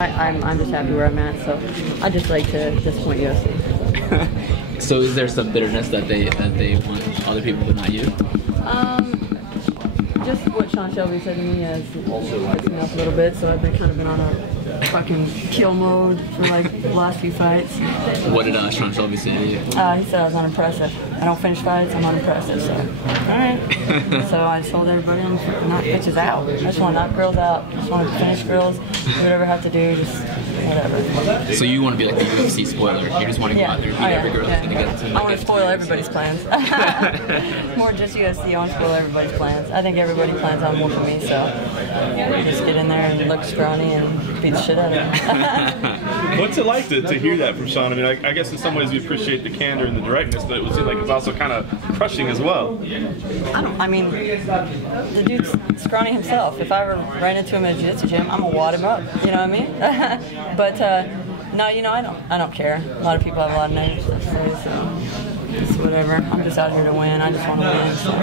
I'm just happy where I'm at, so I just like to disappoint UFC. So is there some bitterness that they want other people but not you? Just what Sean Shelby said to me has pissed me off a little bit, so I've been on a fucking kill mode for like the last few fights. What did Sean Shelby say to you? He said I was unimpressive. I don't finish fights, I'm unimpressive, so alright. So I just told everybody I'm knock bitches out. I just want to knock girls out. I just want to finish girls, do whatever I have to do, just whatever. So you want to be like the UFC spoiler. You just want to go out there and beat every girl that's going to get to. I want to spoil everybody's plans. More just UFC, I want to spoil everybody's plans. I think everybody plans on more for me, so just get in there and look scrawny and beat the shit out of them. What's it like to hear that from Sean? I mean, I guess in some ways we appreciate the candor and the directness, but it would seem like it's also kind of crushing as well. I mean, the dude's scrawny himself. If I ever ran into him at a jiu-jitsu gym, I'm gonna wad him up. You know what I mean? But no, you know, I don't care. A lot of people have a lot of negative stuff to say, so it's whatever. I'm just out here to win. I just want to win. So.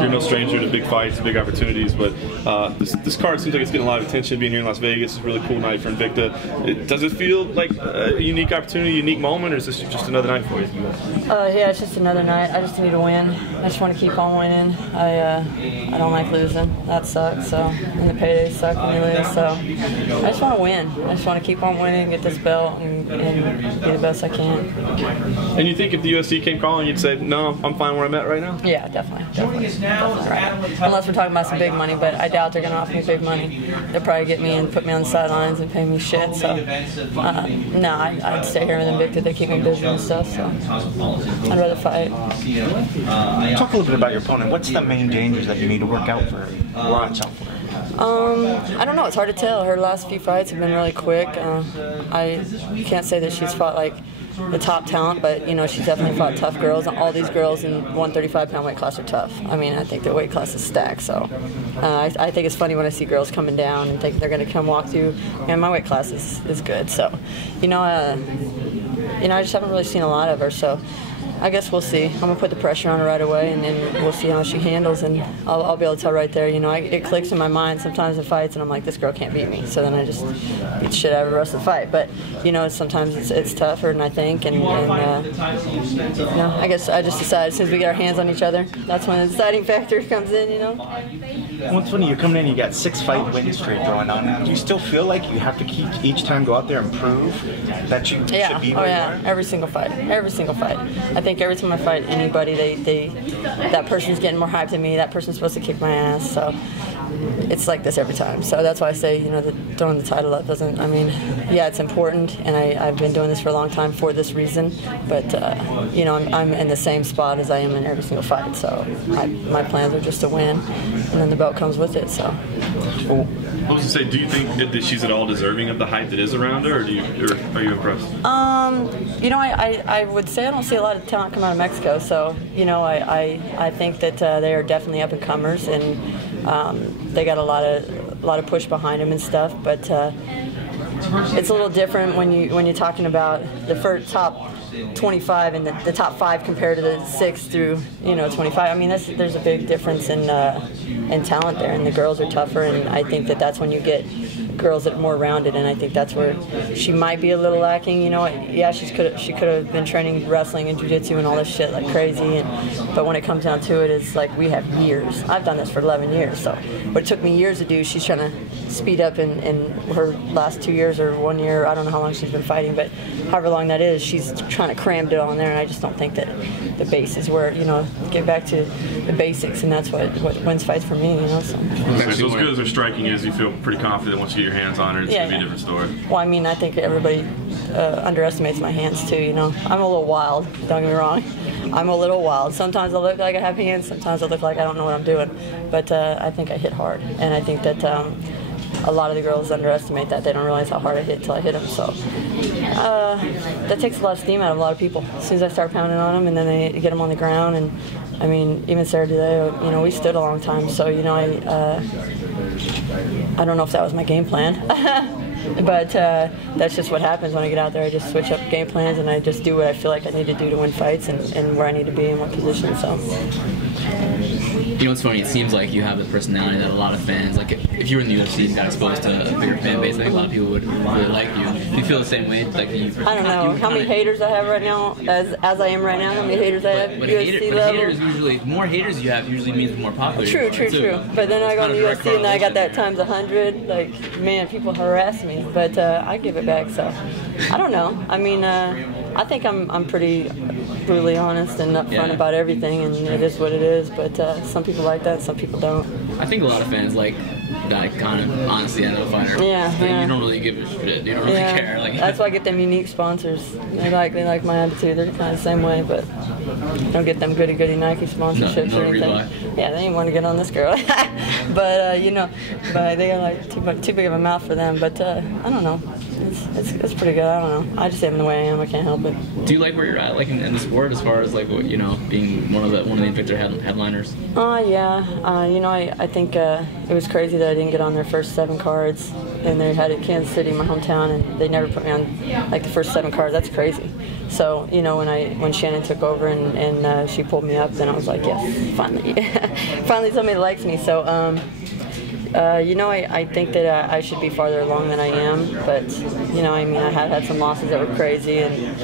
You're no stranger to big fights, big opportunities, but this card seems like it's getting a lot of attention. Being here in Las Vegas, it's a really cool night for Invicta. Does it feel like a unique opportunity, a unique moment, or is this just another night for you? Yeah, it's just another night. I just need to win. I just want to keep on winning. I don't like losing. That sucks. So, and the paydays suck when you lose. So, I just want to win. I just want to keep on winning, get this belt, and be the best I can. And you think if the UFC came calling, you'd say, no, I'm fine where I'm at right now? Yeah, definitely right. Unless we're talking about some big money, but I doubt they're going to offer me big money. They'll probably get me and put me on the sidelines and pay me shit. So, no, I'd stay here with Invicta. They keep me busy and stuff, so I'd rather fight. Talk a little bit about your opponent. What's the main dangers that you need to work out for, watch out for? I don't know. It's hard to tell. Her last few fights have been really quick. I can't say that she's fought like the top talent, but you know, she's definitely fought tough girls. All these girls in 135-pound weight class are tough. I mean, I think the weight class is stacked. So I think it's funny when I see girls coming down and think they're going to come walk through. And my weight class is good. So, you know, I just haven't really seen a lot of her. So I guess we'll see. I'm gonna put the pressure on her right away, and then we'll see how she handles, and I'll be able to tell right there. You know, it clicks in my mind sometimes in fights, and I'm like, this girl can't beat me. So then I just beat the shit out of the rest of the fight. But you know, sometimes it's tougher than I think, and you know, I guess I just decided as soon as we get our hands on each other, that's when the deciding factor comes in. You know. Well, it's funny, you're coming in, you got 6 fight win streak going on now. Do you still feel like you have to keep each time go out there and prove that you should be where you are? Every single fight. I think every time I fight anybody, that person's getting more hyped than me. That person's supposed to kick my ass. So it's like this every time. So that's why I say, you know, that throwing the title up doesn't. I mean, yeah, it's important, and I've been doing this for a long time for this reason. But you know, I'm in the same spot as I am in every single fight. So my plans are just to win, and then the belt comes with it. So. Well, I was to say, do you think that she's at all deserving of the hype that is around her, or are you impressed? You know, I would say I don't see a lot of talent come out of Mexico, so you know, I think that they are definitely up and comers, and they got a lot of push behind them and stuff. But it's a little different when you're talking about the first top 25 and the top 5 compared to the 6 through 25. I mean, there's a big difference in talent there, and the girls are tougher, and I think that's when you get girls that are more rounded, and I think that's where she might be a little lacking. You know, yeah, she could have been training wrestling and jiu-jitsu and all this shit like crazy, but when it comes down to it, it's like we have years. I've done this for 11 years, so what it took me years to do, she's trying to speed up in her last 2 years or 1 year. I don't know how long she's been fighting, but however long that is, she's trying to cram it all in there, and I just don't think that the base is where, you know, get back to the basics, and that's what wins fights for me, you know. So as good as her striking is, you feel pretty confident once you get your hands on her, it's going to be a different story. Well, I mean, I think everybody underestimates my hands too, you know. I'm a little wild, don't get me wrong. I'm a little wild. Sometimes I look like I have hands, sometimes I look like I don't know what I'm doing. But I think I hit hard, and I think that a lot of the girls underestimate that. They don't realize how hard I hit until I hit them. So that takes a lot of steam out of a lot of people. As soon as I start pounding on them, and then they get them on the ground, and I mean, even Sarah DeLeo, you know, we stood a long time. So, you know, I don't know if that was my game plan. But that's just what happens when I get out there. I just switch up game plans, and I just do what I feel like I need to do to win fights, and where I need to be in what position. So. You know, it's funny. It seems like you have the personality that a lot of fans, like if you were in the UFC and got exposed to a bigger fan base, I think a lot of people would really like you. Do you feel the same way? Like I don't know how many haters I have right now, as I am right now. How many haters I have? But UFC level. haters usually, more haters you have usually means more popular. True. But then I go on the UFC and I got that times 100. Like, man, people harass me, but I give it back. So I don't know. I mean, I think I'm pretty brutally honest and upfront about everything, and it is what it is. But some people like that, some people don't. I think a lot of fans like that kind of honesty out of a fighter. Yeah. You don't really give a shit. You don't really care. Like, that's why I get them unique sponsors. They like my attitude. They're kind of the same way, but don't get them goody Nike sponsorships or anything. Reebok. Yeah, they didn't want to get on this girl. But but they got like too big of a mouth for them. But I don't know. It's pretty good. I don't know. I just am the way I am. I can't help it. Do you like where you're at, like in the sport, as far as like being one of the Invicta headliners? Yeah. I think it was crazy that I didn't get on their first 7 cards, and they had it in Kansas City, my hometown, and they never put me on like the first 7 cards. That's crazy. So when Shannon took over and she pulled me up, then I was like, yes, finally somebody likes me. So. I think that I should be farther along than I am, but, I have had some losses that were crazy and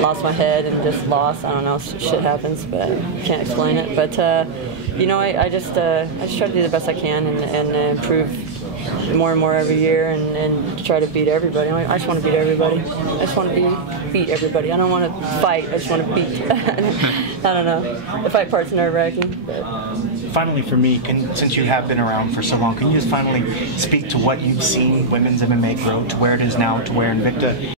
lost my head and just lost. I don't know, shit happens, but can't explain it. But, I just try to do the best I can and improve more and more every year and try to beat everybody. I just want to beat everybody. I just want to beat everybody. I don't want to fight. I just want to beat. I don't know. The fight part's nerve-wracking. Finally, for me, since you have been around for so long, can you just finally speak to what you've seen women's MMA grow to where it is now, to where Invicta,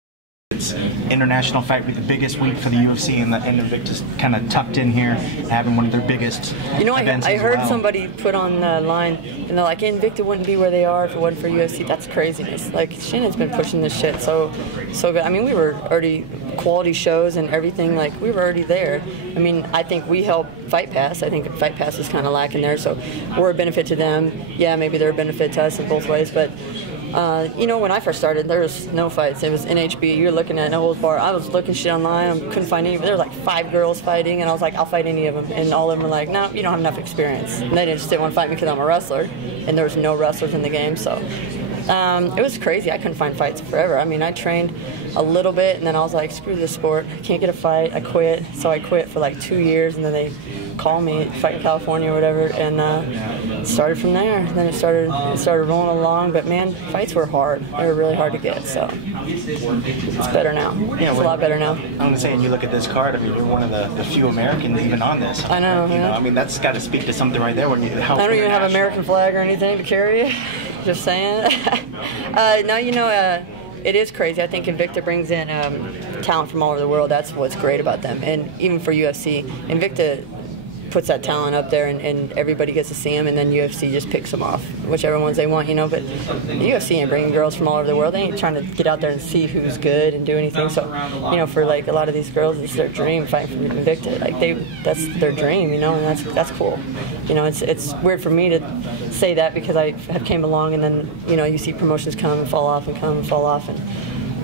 it's international fight week, the biggest week for the UFC, and Invicta's kind of tucked in here, having one of their biggest events I heard well. Somebody put on the line, and they're like, Invicta wouldn't be where they are if it wasn't for UFC. That's craziness. Like, Shannon's been pushing this shit so good. I mean, we were already quality shows and everything. Like, we were already there. I mean, I think we help Fight Pass. I think Fight Pass is kind of lacking there, so we're a benefit to them. Yeah, maybe they're a benefit to us in both ways, but when I first started, there was no fights. It was NHB. You're looking at no holds bar. I was looking shit online. I couldn't find any. There were like 5 girls fighting, and I was like, I'll fight any of them. And all of them were like, no, you don't have enough experience. And they just didn't want to fight me because I'm a wrestler, and there was no wrestlers in the game. So it was crazy. I couldn't find fights forever. I mean, I trained a little bit, and then I was like, screw this sport. I can't get a fight. I quit. So I quit for like 2 years, and then they called me, fight in California or whatever, and started from there. Then it started rolling along. But man, fights were hard. They were really hard to get. So it's better now. It's a lot better now. I'm saying, you look at this card. I mean, you're one of the few Americans even on this. I know. I mean, that's got to speak to something right there. When you, I don't even have an American flag or anything to carry. Just saying. It is crazy. I think Invicta brings in talent from all over the world. That's what's great about them. And even for UFC, Invicta puts that talent up there, and everybody gets to see them, and then UFC just picks them off, whichever ones they want, But the UFC ain't bringing girls from all over the world. They ain't trying to get out there and see who's good and do anything. So, for like a lot of these girls, it's their dream fighting for Invicta. Like that's their dream, and that's cool. It's weird for me to say that because I have came along, and then you see promotions come and fall off and come and fall off,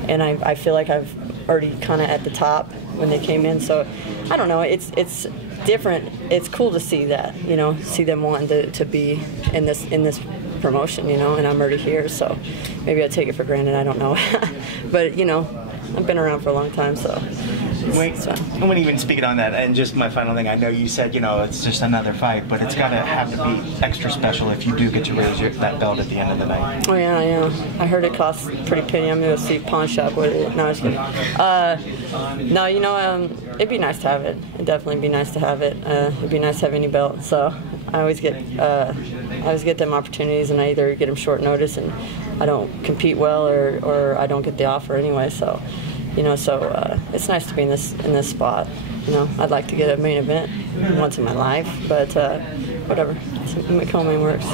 and I feel like I've already kind of at the top when they came in. So I don't know. It's different. It's cool to see that, see them wanting to be in this promotion, and I'm already here, so maybe I take it for granted. I don't know, but I've been around for a long time, so. When even speaking on that, and just my final thing, I know you said it's just another fight, but it's got to have to be extra special if you do get to raise that belt at the end of the night. Oh yeah. I heard it costs a pretty penny. I'm gonna see pawn shop with it. No, I was kidding. No, it'd be nice to have it. It'd definitely be nice to have it. It'd be nice to have any belt. So I always get them opportunities, and I either get them short notice, and I don't compete well, or I don't get the offer anyway. So. It's nice to be in this spot. I'd like to get a main event once in my life, but whatever. Macomb works.